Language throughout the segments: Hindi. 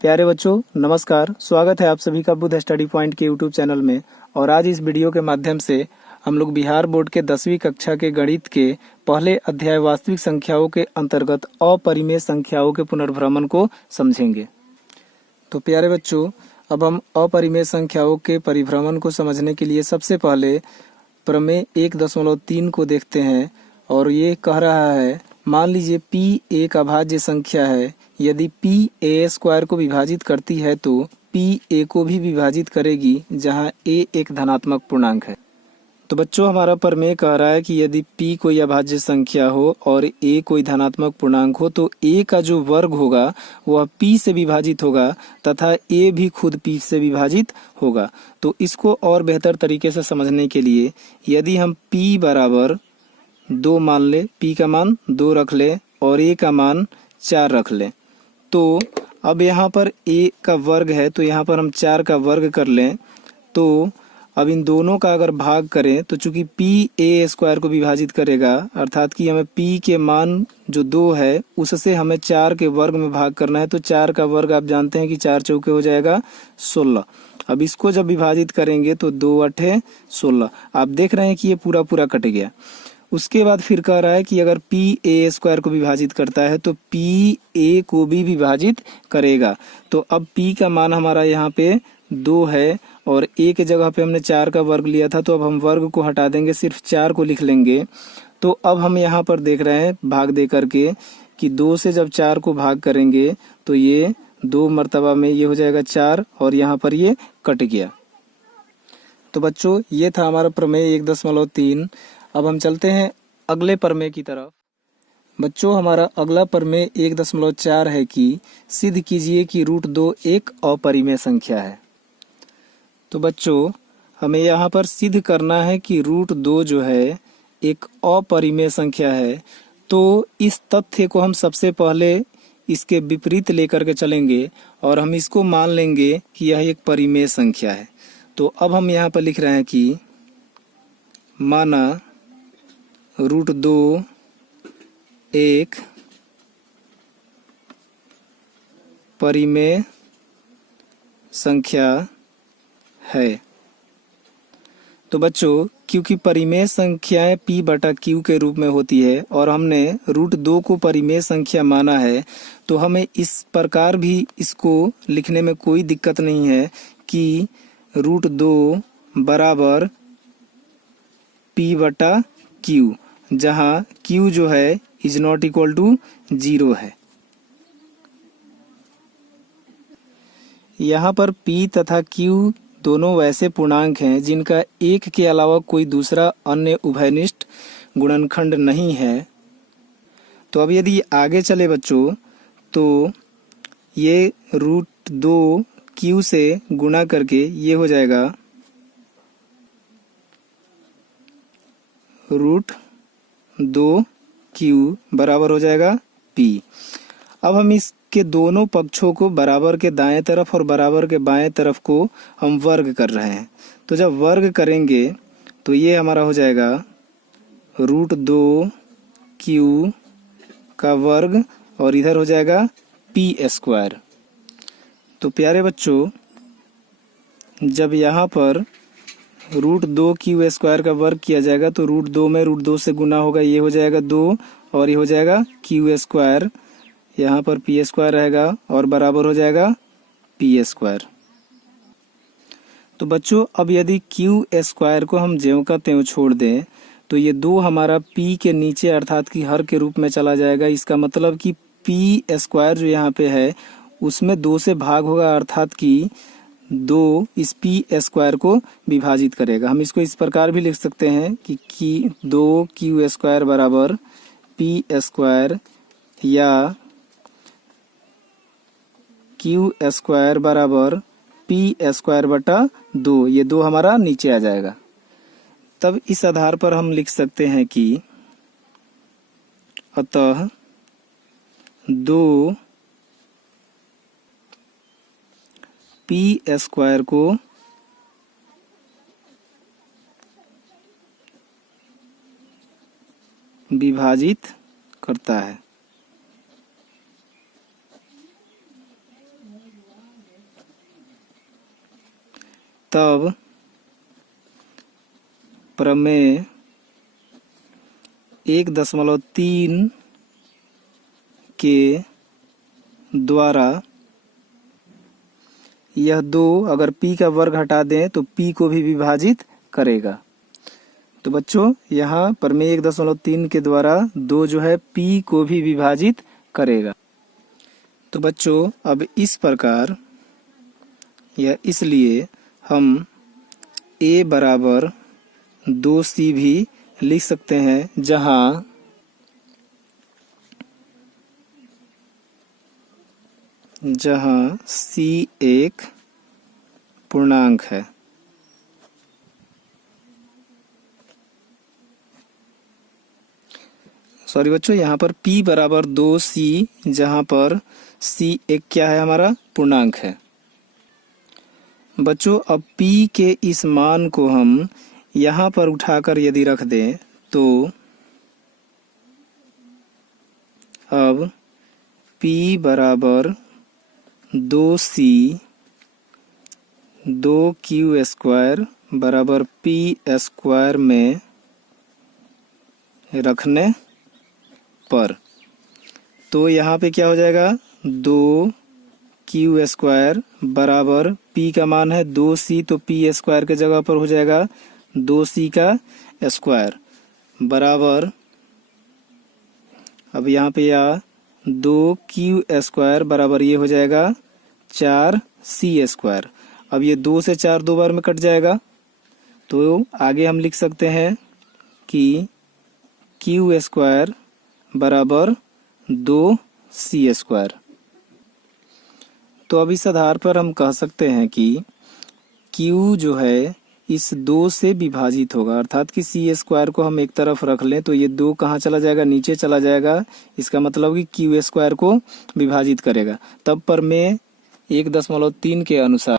प्यारे बच्चों नमस्कार। स्वागत है आप सभी का बुद्ध स्टडी पॉइंट के यूट्यूब चैनल में। और आज इस वीडियो के माध्यम से हम लोग बिहार बोर्ड के 10वीं कक्षा के गणित के पहले अध्याय वास्तविक संख्याओं के अंतर्गत अपरिमेय संख्याओं के पुनर्भ्रमण को समझेंगे। तो प्यारे बच्चों, अब हम अपरिमेय संख्याओं के परिभ्रमण को समझने के लिए सबसे पहले प्रमेय 1.3 को देखते हैं। और ये कह रहा है, मान लीजिए p एक अभाज्य संख्या है। यदि p a स्क्वायर को विभाजित करती है तो p a को भी विभाजित करेगी, जहां a एक धनात्मक पूर्णांक है। तो बच्चों, हमारा प्रमेय कह रहा है कि यदि p कोई अभाज्य संख्या हो और a कोई धनात्मक पूर्णांक हो तो a का जो वर्ग होगा वह p से विभाजित होगा तथा a भी खुद p से विभाजित होगा। तो इसको और बेहतर तरीके से समझने के लिए यदि हम p बराबर 2 मान ले, p का मान 2 रख ले और a का मान 4 रख ले, तो अब यहाँ पर a का वर्ग है तो यहाँ पर हम 4 का वर्ग कर लें। तो अब इन दोनों का अगर भाग करें तो चूंकि p a स्क्वायर को विभाजित करेगा, अर्थात कि हमें p के मान जो 2 है उससे हमें 4 के वर्ग में भाग करना है। तो 4 का वर्ग आप जानते हैं कि 4 चौके हो जाएगा 16। अब इसको जब विभाजित करेंगे तो 2 8 16। आप देख रहे हैं कि ये पूरा पूरा कट गया। उसके बाद फिर कह रहा है कि अगर p a स्क्वायर को विभाजित करता है तो p a को भी विभाजित करेगा। तो अब p का मान हमारा यहाँ पे 2 है और a के जगह पे हमने 4 का वर्ग लिया था, तो अब हम वर्ग को हटा देंगे, सिर्फ 4 को लिख लेंगे। तो अब हम यहाँ पर देख रहे हैं भाग दे करके कि 2 से जब 4 को भाग करेंगे तो ये 2 मर्तबा में ये हो जाएगा 4 और यहाँ पर ये कट गया। तो बच्चों, ये था हमारा प्रमेय 1.3। अब हम चलते हैं अगले प्रमेय की तरफ। बच्चों, हमारा अगला प्रमेय 1.4 है कि सिद्ध कीजिए कि √2 एक अपरिमेय संख्या है। तो बच्चों, हमें यहाँ पर सिद्ध करना है कि √2 जो है एक अपरिमेय संख्या है। तो इस तथ्य को हम सबसे पहले इसके विपरीत लेकर के चलेंगे और हम इसको मान लेंगे कि यह एक परिमेय संख्या है। तो अब हम यहाँ पर लिख रहे हैं कि माना √2 एक परिमेय संख्या है। तो बच्चों, क्योंकि परिमेय संख्याएं p बटा q के रूप में होती है और हमने √2 को परिमेय संख्या माना है, तो हमें इस प्रकार भी इसको लिखने में कोई दिक्कत नहीं है कि √2 बराबर p बटा q, जहां q जो है इज नॉट इक्वल टू 0 है। यहाँ पर p तथा q दोनों वैसे पूर्णांक हैं जिनका एक के अलावा कोई दूसरा अन्य उभयनिष्ठ गुणनखंड नहीं है। तो अब यदि आगे चले बच्चों, तो ये √2 q से गुणा करके ये हो जाएगा √2 q बराबर हो जाएगा p। अब हम इसके दोनों पक्षों को बराबर के दाएं तरफ और बराबर के बाएं तरफ को हम वर्ग कर रहे हैं। तो जब वर्ग करेंगे तो ये हमारा हो जाएगा √2 q का वर्ग और इधर हो जाएगा p स्क्वायर। तो प्यारे बच्चों, जब यहाँ पर √2 q स्क्वायर का वर्ग किया जाएगा तो √2 में √2 से गुना होगा, ये हो जाएगा 2 और ये हो जाएगा q स्क्वायर। यहाँ पर p स्क्वायर रहेगा और बराबर हो जाएगा p स्क्वायर। तो बच्चों, अब यदि q स्क्वायर को हम ज्यों का त्यों छोड़ दें तो ये 2 हमारा p के नीचे अर्थात कि हर के रूप में चला जाएगा। इसका मतलब कि p स्क्वायर जो यहाँ पे है उसमें 2 से भाग होगा, अर्थात कि 2 इस p स्क्वायर को विभाजित करेगा। हम इसको इस प्रकार भी लिख सकते हैं कि 2 q स्क्वायर बराबर p स्क्वायर या q स्क्वायर बराबर p स्क्वायर बटा 2। ये 2 हमारा नीचे आ जाएगा। तब इस आधार पर हम लिख सकते हैं कि अतः 2 p स्क्वायर को विभाजित करता है। तब प्रमेय 1.3 के द्वारा यह 2 अगर p का वर्ग हटा दें तो p को भी विभाजित करेगा। तो बच्चों यहाँ प्रमेय 1.3 के द्वारा 2 जो है p को भी विभाजित करेगा। तो बच्चों अब इस प्रकार या इसलिए हम a बराबर 2c भी लिख सकते हैं, जहाँ c एक पूर्णांक है। सॉरी बच्चों, यहाँ पर p बराबर 2c, जहाँ पर c एक क्या है, हमारा पूर्णांक है। बच्चों अब p के इस मान को हम यहाँ पर उठाकर यदि रख दें तो अब p बराबर 2c 2q स्क्वायर बराबर p स्क्वायर में रखने पर, तो यहाँ पे क्या हो जाएगा, 2q स्क्वायर बराबर p का मान है 2c, तो p स्क्वायर के जगह पर हो जाएगा 2c का स्क्वायर बराबर, अब यहाँ पे 2q स्क्वायर बराबर ये हो जाएगा 4c स्क्वायर। अब ये 2 से 4 दो बार में कट जाएगा, तो आगे हम लिख सकते हैं कि q स्क्वायर बराबर 2c स्क्वायर। तो अब इस आधार पर हम कह सकते हैं कि q जो है इस 2 से विभाजित होगा, अर्थात कि c स्क्वायर को हम एक तरफ रख लें तो ये 2 कहाँ चला जाएगा, नीचे चला जाएगा। इसका मतलब कि q स्क्वायर को विभाजित करेगा। तब प्रमेय 1.3 के अनुसार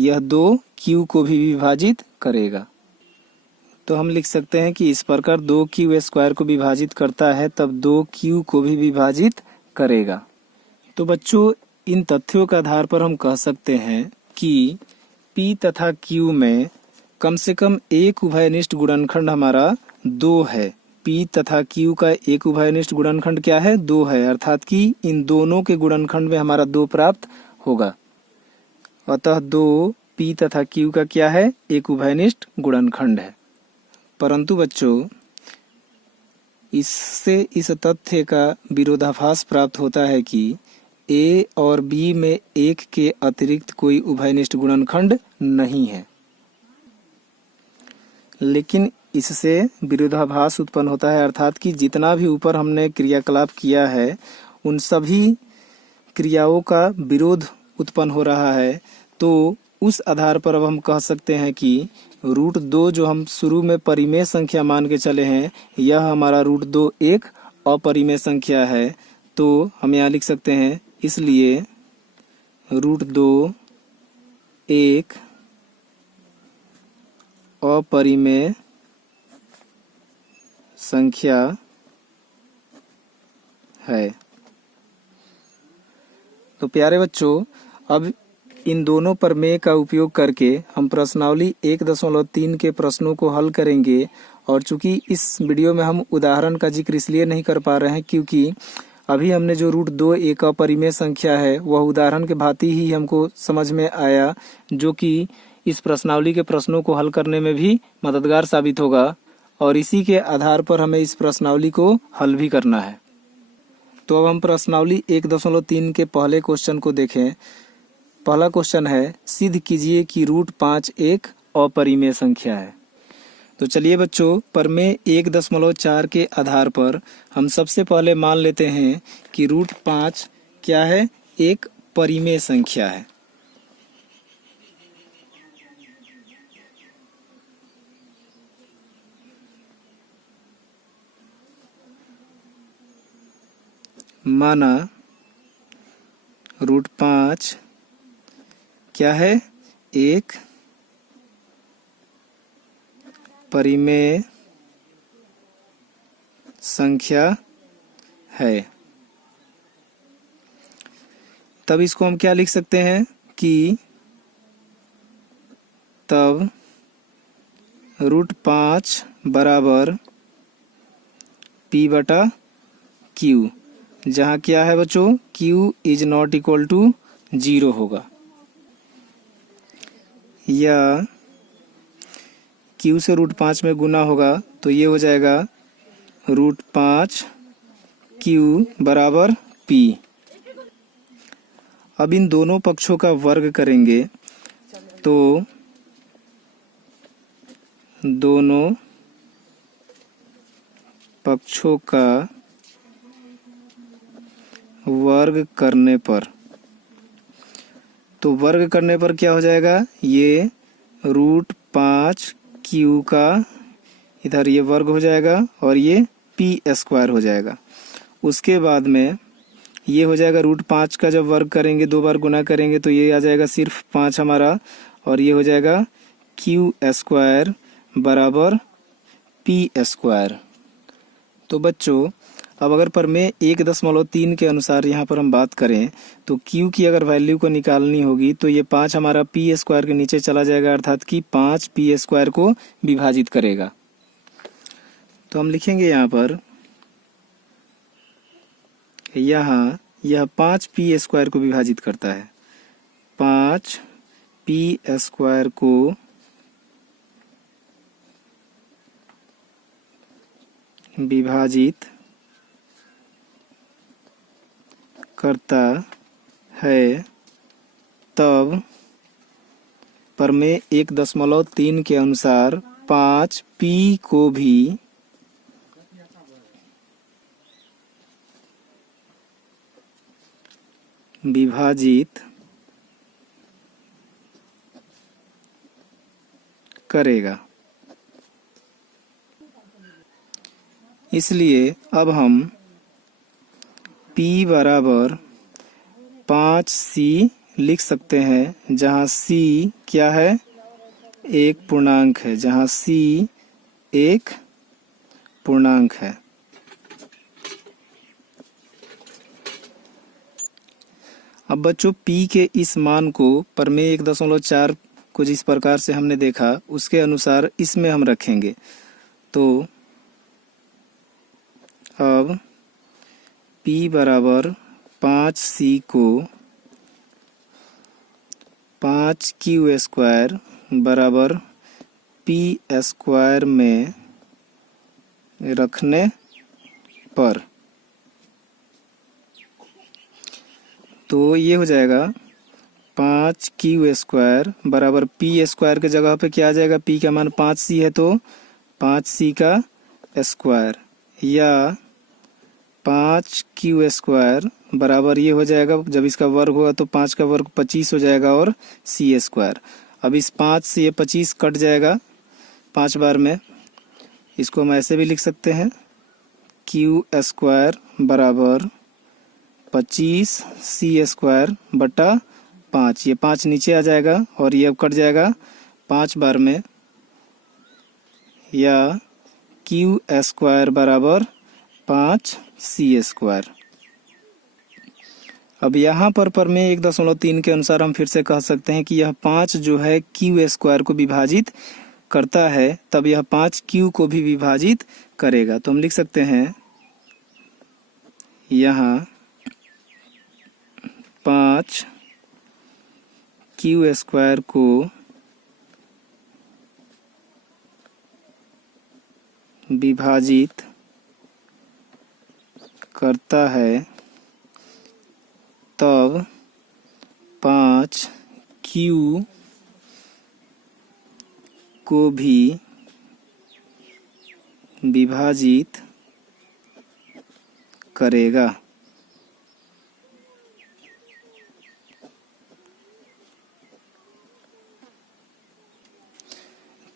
यह 2 q को भी विभाजित करेगा। तो हम लिख सकते हैं कि इस प्रकार 2q स्क्वायर को विभाजित करता है, तब 2q को भी विभाजित करेगा। तो बच्चों इन तथ्यों के आधार पर हम कह सकते हैं कि p तथा q में कम से कम एक उभयनिष्ठ गुणनखंड हमारा 2 है। p तथा q का एक उभयनिष्ठ गुणनखंड क्या है, 2 है, अर्थात कि इन दोनों के गुणनखंड में हमारा 2 प्राप्त होगा। अतः 2 p तथा q का क्या है, एक उभयनिष्ठ गुणनखंड है। परंतु बच्चों इससे इस तथ्य का विरोधाभास प्राप्त होता है कि a और b में एक के अतिरिक्त कोई उभयनिष्ठ गुणनखंड नहीं है। लेकिन इससे विरोधाभास उत्पन्न होता है, अर्थात कि जितना भी ऊपर हमने क्रियाकलाप किया है उन सभी क्रियाओं का विरोध उत्पन्न हो रहा है। तो उस आधार पर अब हम कह सकते हैं कि √2 जो हम शुरू में परिमेय संख्या मान के चले हैं, यह हमारा √2 एक अपरिमेय संख्या है। तो हम यहाँ लिख सकते हैं, इसलिए √2 एक अपरिमेय संख्या है। तो प्यारे बच्चों, अब इन दोनों प्रमेय का उपयोग करके हम प्रश्नावली 1.3 के प्रश्नों को हल करेंगे। और चूंकि इस वीडियो में हम उदाहरण का जिक्र इसलिए नहीं कर पा रहे हैं क्योंकि अभी हमने जो √2 एक अपरिमेय संख्या है वह उदाहरण के भांति ही हमको समझ में आया, जो कि इस प्रश्नावली के प्रश्नों को हल करने में भी मददगार साबित होगा। और इसी के आधार पर हमें इस प्रश्नावली को हल भी करना है। तो अब हम प्रश्नावली 1.3 के पहले क्वेश्चन को देखें। पहला क्वेश्चन है, सिद्ध कीजिए कि √5 एक अपरिमेय संख्या है। तो चलिए बच्चों, प्रमेय 1.4 के आधार पर हम सबसे पहले मान लेते हैं कि √5 क्या है, एक परिमेय संख्या है। माना √5 क्या है, एक परिमेय संख्या है। तब इसको हम क्या लिख सकते हैं कि तब √5 बराबर P बटा Q, जहाँ क्या है बच्चों, Q is not equal to 0 होगा, या Q से √5 में गुना होगा तो ये हो जाएगा √5 Q बराबर P। अब इन दोनों पक्षों का वर्ग करेंगे तो दोनों पक्षों का वर्ग करने पर, तो वर्ग करने पर क्या हो जाएगा, ये √5 Q का इधर ये वर्ग हो जाएगा और ये P² हो जाएगा। उसके बाद में ये हो जाएगा √5 का जब वर्ग करेंगे, 2 बार गुना करेंगे तो ये आ जाएगा सिर्फ 5 हमारा, और ये हो जाएगा Q² बराबर P²। तो बच्चों अब अगर प्रमेय 1.3 के अनुसार यहाँ पर हम बात करें तो Q की अगर वैल्यू को निकालनी होगी तो ये 5 हमारा P² के नीचे चला जाएगा, अर्थात कि 5 P² को विभाजित करेगा। तो हम लिखेंगे यहाँ पर, यहाँ यह 5 P² को विभाजित करता है, 5 P² को विभाजित करता है, तब प्रमेय 1.3 के अनुसार 5 P को भी विभाजित करेगा। इसलिए अब हम P बराबर 5C लिख सकते हैं, जहाँ C क्या है, एक पूर्णांक है, जहाँ C एक पूर्णांक है। अब बच्चों P के इस मान को प्रमेय 1.4 को जिस प्रकार से हमने देखा उसके अनुसार इसमें हम रखेंगे। तो अब P बराबर 5C को 5Q² बराबर P² में रखने पर, तो ये हो जाएगा 5Q² बराबर P² के जगह पे क्या आ जाएगा, P का मान 5C है तो 5C का स्क्वायर, या 5Q² बराबर ये हो जाएगा, जब इसका वर्ग होगा तो 5 का वर्ग 25 हो जाएगा और C²। अब इस 5 से ये 25 कट जाएगा 5 बार में, इसको हम ऐसे भी लिख सकते हैं, Q² बराबर 25 C² बटा 5, ये 5 नीचे आ जाएगा और ये अब कट जाएगा 5 बार में, या Q² बराबर 5 C²। अब यहाँ पर प्रमेय 1.3 के अनुसार हम फिर से कह सकते हैं कि यह 5 जो है Q² को विभाजित करता है, तब यह 5 Q को भी विभाजित करेगा। तो हम लिख सकते हैं यहाँ 5 Q² को विभाजित करता है, तब 5 Q को भी विभाजित करेगा।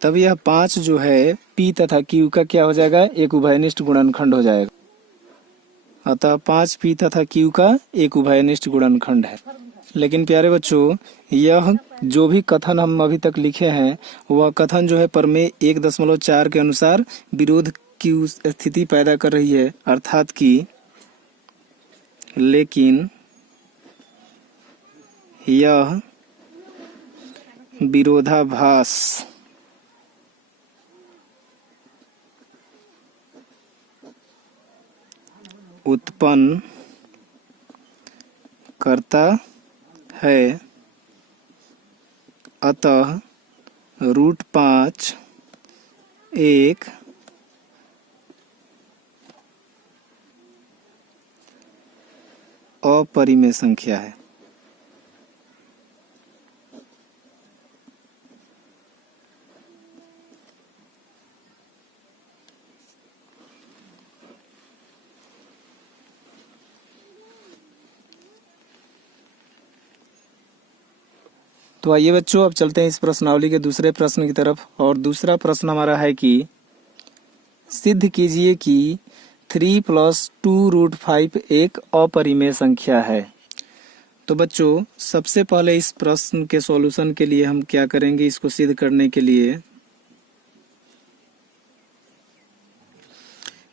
तब यह 5 जो है P तथा Q का क्या हो जाएगा, एक उभयनिष्ठ गुणनखंड हो जाएगा। अतः 5P तथा Q का एक उभयनिष्ठ गुणनखंड है। लेकिन प्यारे बच्चों, यह जो भी कथन हम अभी तक लिखे हैं वह कथन जो है प्रमेय 1.4 के अनुसार विरोध की स्थिति पैदा कर रही है, अर्थात कि लेकिन यह विरोधाभास उत्पन्न करता है, अतः √5 एक अपरिमेय संख्या है। तो आइए बच्चों, अब चलते हैं इस प्रश्नावली के दूसरे प्रश्न की तरफ। और दूसरा प्रश्न हमारा है कि सिद्ध कीजिए कि 3 + 2√5 एक अपरिमेय संख्या है। तो बच्चों, सबसे पहले इस प्रश्न के सॉल्यूशन के लिए हम क्या करेंगे, इसको सिद्ध करने के लिए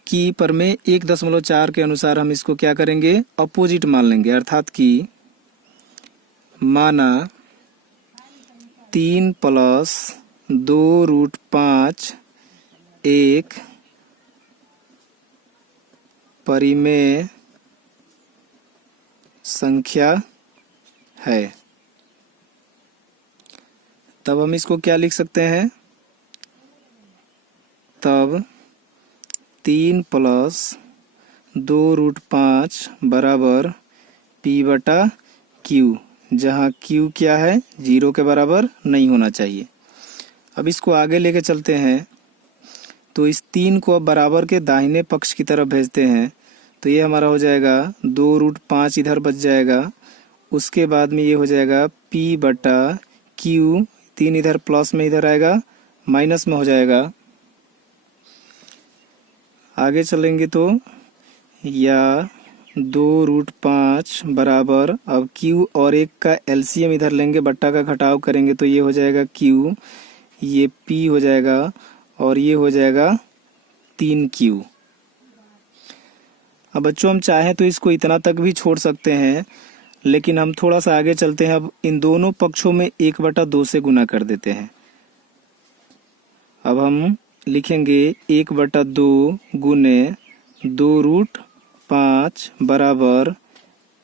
कि प्रमेय 1.4 के अनुसार हम इसको क्या करेंगे, अपोजिट मान लेंगे। अर्थात कि माना 3 + 2√5 एक परिमेय संख्या है, तब हम इसको क्या लिख सकते हैं, तब 3 + 2√5 बराबर P/Q, जहाँ Q क्या है, 0 के बराबर नहीं होना चाहिए। अब इसको आगे लेके चलते हैं, तो इस 3 को अब बराबर के दाहिने पक्ष की तरफ भेजते हैं, तो ये हमारा हो जाएगा 2√5 इधर बच जाएगा। उसके बाद में ये हो जाएगा P/Q, 3 इधर प्लस में इधर आएगा, माइनस में हो जाएगा। आगे चलेंगे तो या 2√5 बराबर, अब Q और 1 का एलसीएम इधर लेंगे, बट्टा का घटाव करेंगे तो ये हो जाएगा Q, ये P हो जाएगा और ये हो जाएगा 3Q। अब बच्चों, हम चाहें तो इसको इतना तक भी छोड़ सकते हैं, लेकिन हम थोड़ा सा आगे चलते हैं। अब इन दोनों पक्षों में 1/2 से गुना कर देते हैं। अब हम लिखेंगे 1/2 गुने 2√5 बराबर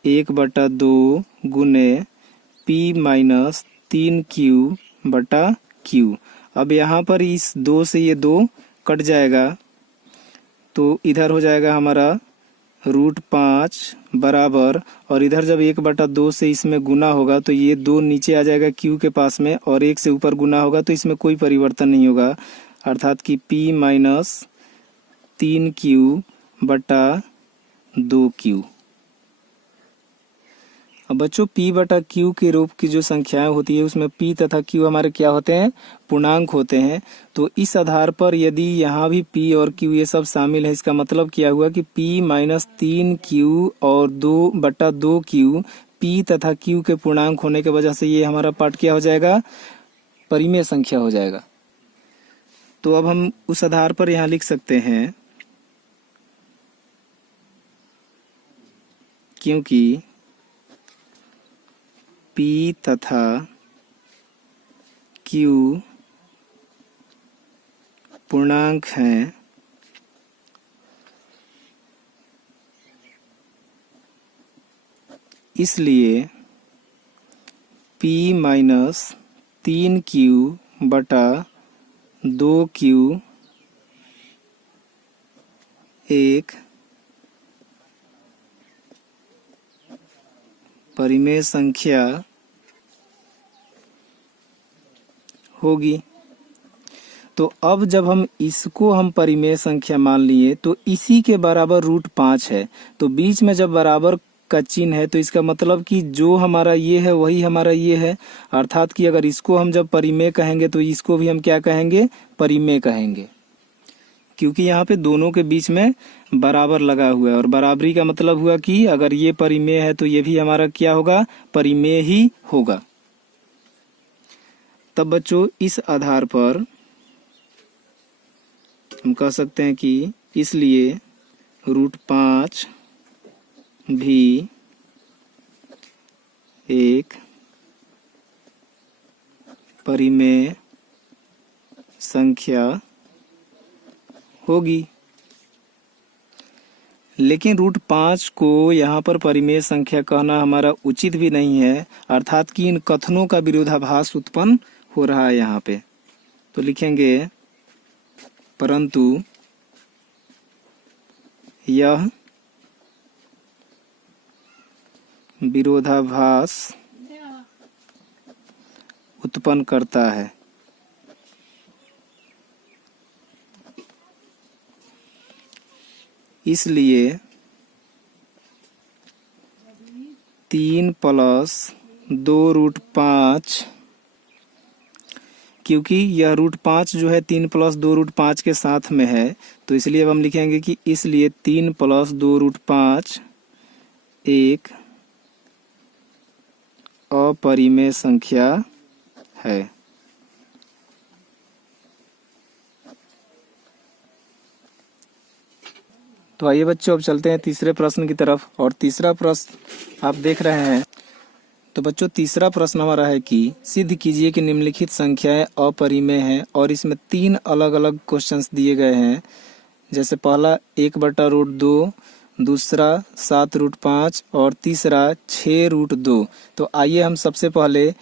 1/2 गुने P- 3Q/Q। अब यहाँ पर इस 2 से ये 2 कट जाएगा, तो इधर हो जाएगा हमारा √5 बराबर, और इधर जब 1/2 से इसमें गुना होगा तो ये 2 नीचे आ जाएगा Q के पास में, और 1 से ऊपर गुना होगा तो इसमें कोई परिवर्तन नहीं होगा। अर्थात कि P- 3Q/2Q। अब बच्चों, P/Q के रूप की जो संख्याएं होती है उसमें P तथा Q हमारे क्या होते हैं, पूर्णांक होते हैं। तो इस आधार पर यदि यहाँ भी P और Q ये सब शामिल है, इसका मतलब क्या हुआ कि P- 3Q और 2/2Q P तथा Q के पूर्णांक होने की वजह से ये हमारा पार्ट क्या हो जाएगा, परिमेय संख्या हो जाएगा। तो अब हम उस आधार पर यहाँ लिख सकते हैं, क्योंकि P तथा Q पूर्णांक हैं, इसलिए P- 3Q/2Q एक परिमेय संख्या होगी। तो अब जब हम इसको हम परिमेय संख्या मान लिए तो इसी के बराबर √5 है, तो बीच में जब बराबर का चिन्ह है तो इसका मतलब कि जो हमारा ये है वही हमारा ये है। अर्थात कि अगर इसको हम जब परिमेय कहेंगे तो इसको भी हम क्या कहेंगे, परिमेय कहेंगे, क्योंकि यहाँ पे दोनों के बीच में बराबर लगा हुआ है। और बराबरी का मतलब हुआ कि अगर ये परिमेय है तो ये भी हमारा क्या होगा, परिमेय ही होगा। तब बच्चों, इस आधार पर हम कह सकते हैं कि इसलिए √5 भी एक परिमेय संख्या होगी। लेकिन √5 को यहाँ पर परिमेय संख्या कहना हमारा उचित भी नहीं है, अर्थात कि इन कथनों का विरोधाभास उत्पन्न हो रहा है यहाँ पे। तो लिखेंगे परंतु यह विरोधाभास उत्पन्न करता है। इसलिए 3 + 2√5, क्योंकि यह √5 जो है 3 + 2√5 के साथ में है, तो इसलिए अब हम लिखेंगे कि इसलिए 3 + 2√5 एक अपरिमेय संख्या है। तो आइए बच्चों, अब चलते हैं तीसरे प्रश्न की तरफ। और तीसरा प्रश्न आप देख रहे हैं। तो बच्चों, तीसरा प्रश्न हमारा है कि सिद्ध कीजिए कि निम्नलिखित संख्याएं अपरिमेय हैं। और इसमें 3 अलग अलग क्वेश्चंस दिए गए हैं। जैसे पहला 1/√2, दूसरा 7√5 और तीसरा 6√2। तो आइए हम सबसे पहले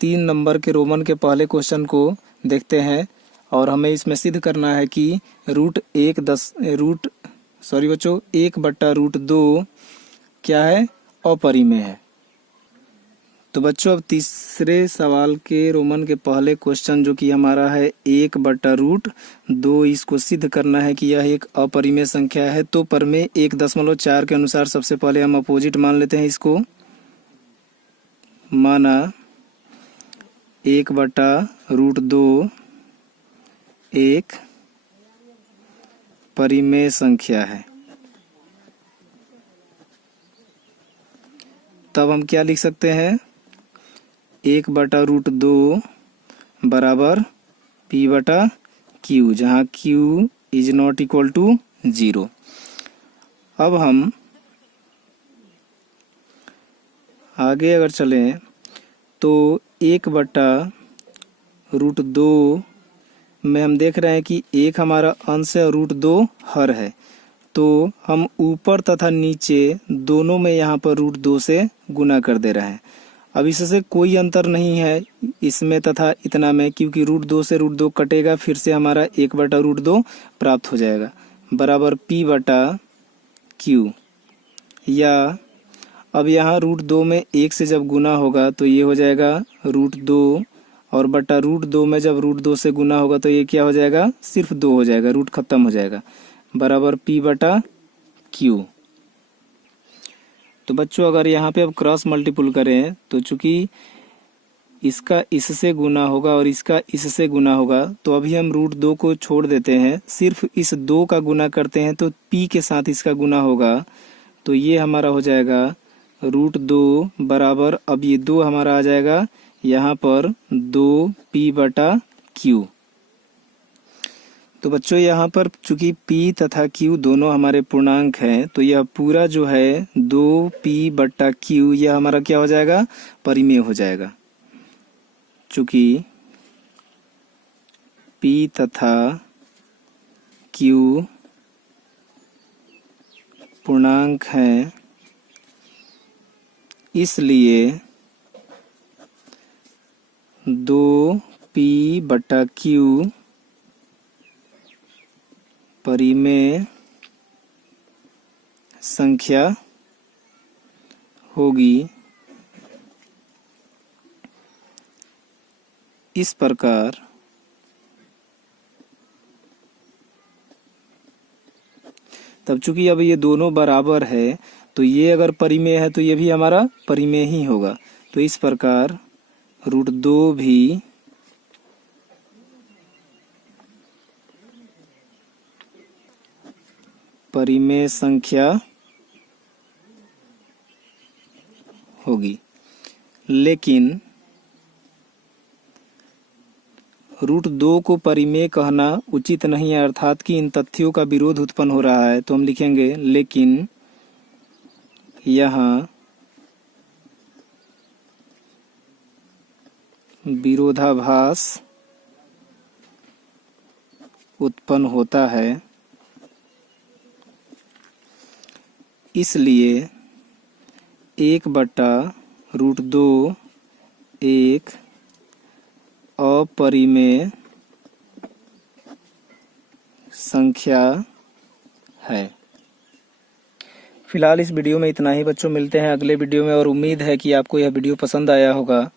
3 नंबर के रोमन के पहले क्वेश्चन को देखते हैं। और हमें इसमें सिद्ध करना है कि 1/√2 क्या है? अपरिमेय है। तो बच्चों, अब तीसरे सवाल के रोमन के पहले क्वेश्चन जो कि हमारा है 1/√2, इसको सिद्ध करना है कि यह एक अपरिमेय संख्या है। तो परिमेय 1.4 के अनुसार सबसे पहले हम अपोजिट मान लेते हैं। इसको माना 1/√2 एक परिमेय संख्या है। तब हम क्या लिख सकते हैं? 1/√2 बराबर P/Q, जहाँ Q ≠ 0। अब हम आगे अगर चलें तो 1/√2 में हम देख रहे हैं कि एक हमारा अंश है और √2 हर है। तो हम ऊपर तथा नीचे दोनों में यहाँ पर √2 से गुना कर दे रहे हैं। अब इससे कोई अंतर नहीं है इसमें तथा इतना में, क्योंकि √2 से √2 कटेगा, फिर से हमारा 1/√2 प्राप्त हो जाएगा बराबर P/Q। या अब यहाँ √2 में 1 से जब गुना होगा तो ये हो जाएगा √2, और बटा √2 में जब √2 से गुना होगा तो ये क्या हो जाएगा? सिर्फ 2 हो जाएगा, रूट खत्म हो जाएगा बराबर P/Q। तो बच्चों, अगर यहाँ पे अब क्रॉस मल्टीपुल करें तो चूंकि इसका इससे गुना होगा और इसका इससे गुना होगा, तो अभी हम √2 को छोड़ देते हैं, सिर्फ इस 2 का गुना करते हैं तो P के साथ इसका गुना होगा। तो ये हमारा हो जाएगा √2 बराबर, अब ये 2 हमारा आ जाएगा यहाँ पर 2P/Q। तो बच्चों, यहाँ पर चूंकि P तथा Q दोनों हमारे पूर्णांक हैं, तो यह पूरा जो है 2P/Q यह हमारा क्या हो जाएगा? परिमेय हो जाएगा। चूंकि P तथा Q पूर्णांक हैं, इसलिए 2P/Q परिमेय संख्या होगी। इस प्रकार तब चूंकि अब ये दोनों बराबर है, तो ये अगर परिमेय है तो ये भी हमारा परिमेय ही होगा। तो इस प्रकार √2 भी परिमेय संख्या होगी। लेकिन √2 को परिमेय कहना उचित नहीं है, अर्थात कि इन तथ्यों का विरोध उत्पन्न हो रहा है। तो हम लिखेंगे लेकिन यहाँ विरोधाभास उत्पन्न होता है, इसलिए 1/√2 एक अपरिमेय संख्या है। फिलहाल इस वीडियो में इतना ही बच्चों, मिलते हैं अगले वीडियो में और उम्मीद है कि आपको यह वीडियो पसंद आया होगा।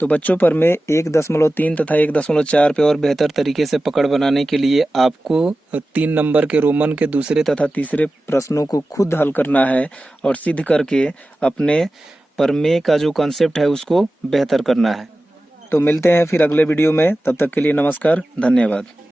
तो बच्चों पर में 1.3 तथा 1.4 पे और बेहतर तरीके से पकड़ बनाने के लिए आपको 3 नंबर के रोमन के दूसरे तथा तीसरे प्रश्नों को खुद हल करना है और सिद्ध करके अपने प्रमेय का जो कॉन्सेप्ट है उसको बेहतर करना है। तो मिलते हैं फिर अगले वीडियो में, तब तक के लिए नमस्कार, धन्यवाद।